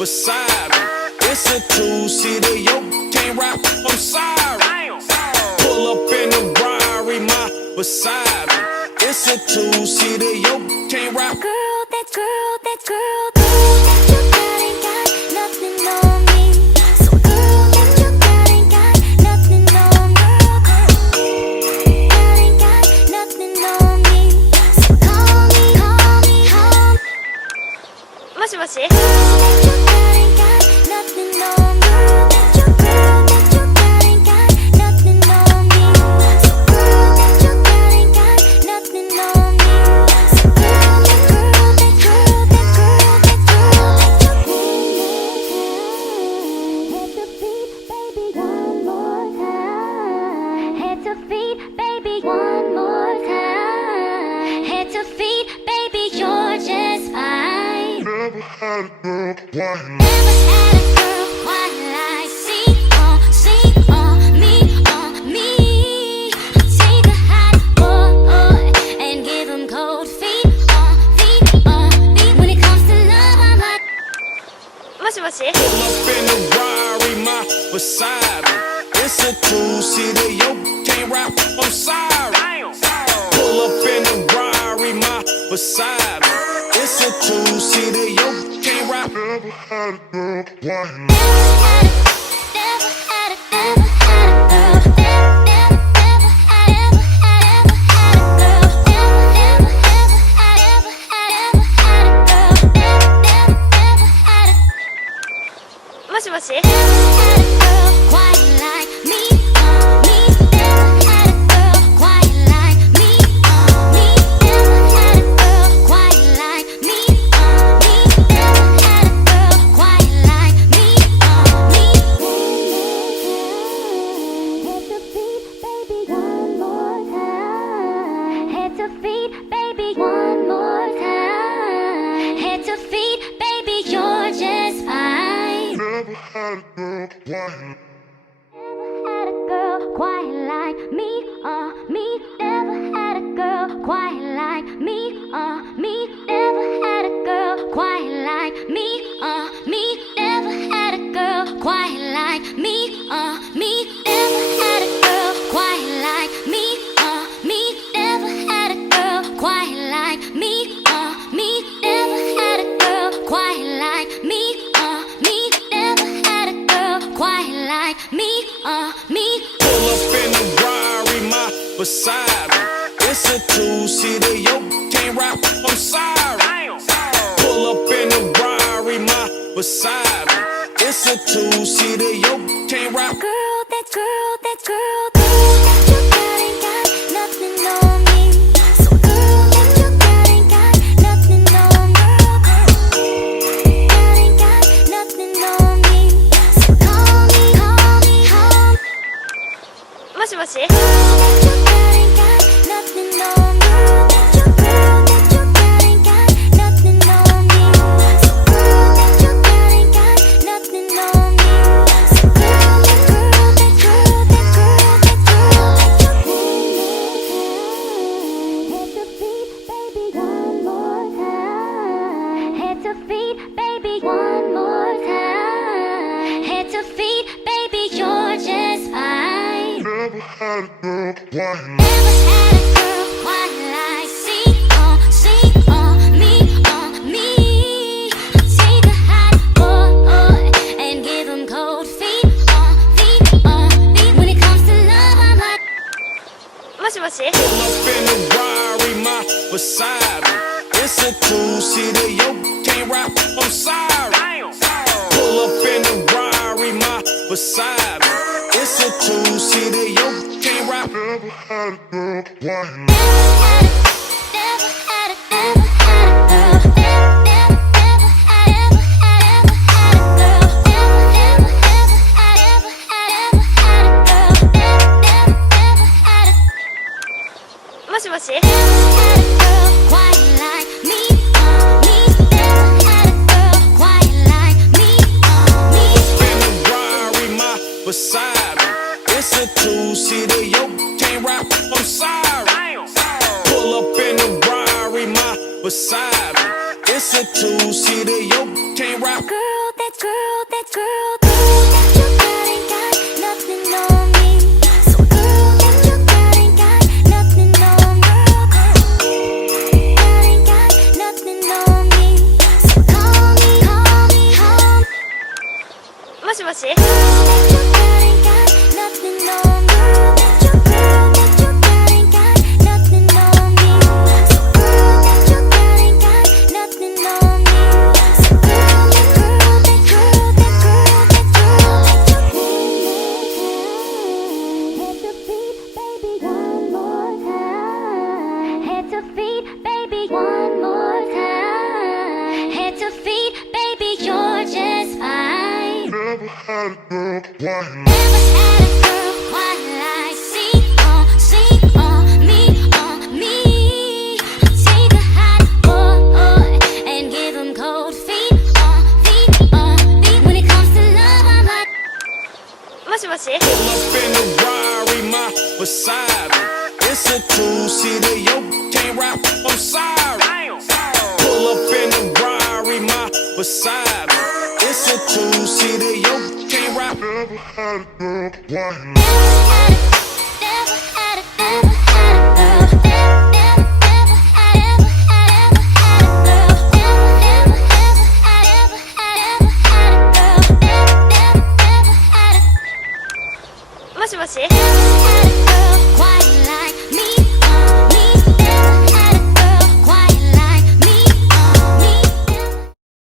beside me. It's a two-seater, yo, can't rap, I'm sorry. Pull up in a Rari, my beside me. It's a two-seater, yo, can't rap. Girl, that you got ain't got nothing on me. So girl, that you got ain't got nothing on me. Girl, ain't got nothing on me. So call me. もしもし。Girl, that you got ain't got nothing on me. Girl, that you got ain't got nothing on me. So girl, that you got ain't got nothing on me. So girl, that girl, that head to feet, baby, one more time. Head to feet, baby, you're just fine. Never had a girl quite like Never had a girl quite like see on me. Take a hot boy and give him cold feet on feet. When it comes to love, I'm like. もしもし。 Pull up in a Rari, my beside me. It's a two-seater, yo, can't rap, I'm sorry. Pull up in a Rari, my beside me. It's a two-seater, yo, can't rap. Never had a girl quite like Never had a girl.もしもし。Never had a girl quite like me, me. Never had a girl quite like me, me. Never had a girl quite like me, me. Never had a girl quite like me, me. Never had a girl quite like me, me. Never had a girl quite like me, me. Never had a girl quite like me, me. Pull up in a Rari, my beside me. It's a two-seater, yo, can't rap, I'm sorry. Pull up in a Rari, my beside me. It's a two-seater, yo, can't rap. Girl, that you got ain't got nothing on me. So girl, that you got ain't got nothing on me. Girl, ain't got nothing on me. So call me. もしもし。Girl, that you got ain't got nothing on me. Girl, that you got ain't got nothing on me. So girl, that you got ain't got nothing on me. So girl, that head to feet, baby, one more time. Head to feet, baby, you're just fine. Never had a girl quite like Never had a girl quite like see on me. Take a hot boy and give him cold feet on feet. When it comes to love, I'm like. もしもし。 Pull up in a Rari, my beside me. It's a two-seater, yo, can't rap, I'm sorry. Pull up in a Rari, my beside me. It's a two-seater, yo, can't rap. Never had a girl quite like Never had a girl. Moしもし。Never had a girl quite like me, me. Never had a girl quite like me, me. In a Rari, my beside me. It's a two-seater, yo, can't rap, I'm sorry. Pull up in a Rari, my beside me. It's a two-seater, yo, can't rap. Girl, that girl that you got ain't got nothing on me. So girl that you got ain't got nothing on girl. That ain't got nothing on me. So call me, call me, call me. もしもし Girl that you got ain't got nothing on girl. That you got ain't got nothing on me. So girl that you got ain't got nothing on me. So girl that girl that girl that girl that girl that you head to feet, baby, one more time. Head to feet, baby, you're just fine. Never had a girl, why you Never had a girl quite like see on me. Take a hot boy and give him cold feet on feet. When it comes to love, I'm like. もしもし Pull up in the Rari, my beside me. It's a two-seater, yo, can't rap, I'm sorry. Pull up in the Rari, my beside me. It's a two-seater, yo, can't rap. never had a girl, why you Never had a girl. Never had a girl. Never had a girl. Never had a girl. もしもし